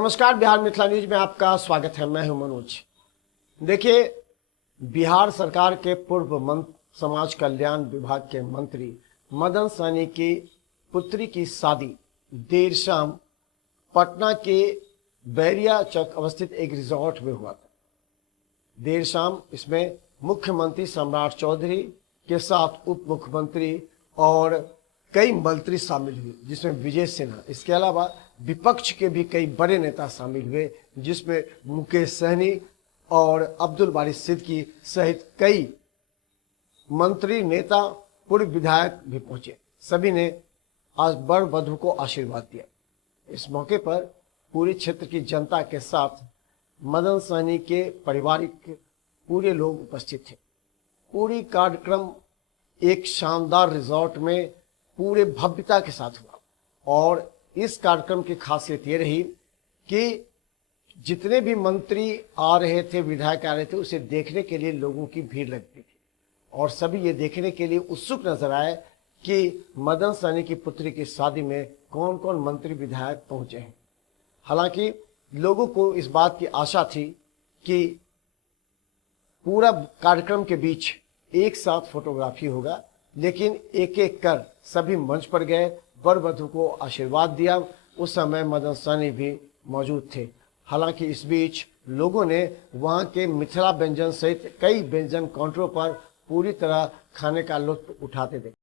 नमस्कार, बिहार मिथिला न्यूज में आपका स्वागत है। मैं हूं मनोज। देखिए, बिहार सरकार के पूर्व समाज कल्याण विभाग के मंत्री मदन सहनी की पुत्री की शादी देर शाम पटना के बैरिया चौक अवस्थित एक रिजॉर्ट में हुआ था। देर शाम इसमें मुख्यमंत्री सम्राट चौधरी के साथ उप मुख्यमंत्री और कई मंत्री शामिल हुए, जिसमें विजय सिन्हा, इसके अलावा विपक्ष के भी कई बड़े नेता शामिल हुए, जिसमें मुकेश सहनी और अब्दुल बारी सिद्दीकी सहित कई मंत्री, नेता, पूर्व विधायक भी पहुंचे। सभी ने आज वर वधू को आशीर्वाद दिया। इस मौके पर पूरे क्षेत्र की जनता के साथ मदन सहनी के पारिवारिक पूरे लोग उपस्थित थे। पूरी कार्यक्रम एक शानदार रिजॉर्ट में पूरे भव्यता के साथ हुआ और इस कार्यक्रम की खासियत ये रही कि जितने भी मंत्री आ रहे थे, विधायक आ रहे थे, उसे देखने के लिए लोगों की भीड़ लगती थी और सभी ये देखने के लिए उत्सुक नजर आए कि मदन सहनी की पुत्री की शादी में कौन कौन मंत्री, विधायक पहुंचे हैं। हालांकि लोगों को इस बात की आशा थी कि पूरा कार्यक्रम के बीच एक साथ फोटोग्राफी होगा, लेकिन एक एक कर सभी मंच पर गए, वर वधू को आशीर्वाद दिया। उस समय मदन सहनी भी मौजूद थे। हालांकि इस बीच लोगों ने वहां के मिथिला व्यंजन सहित कई व्यंजन काउंटरों पर पूरी तरह खाने का लुत्फ उठाते देखा।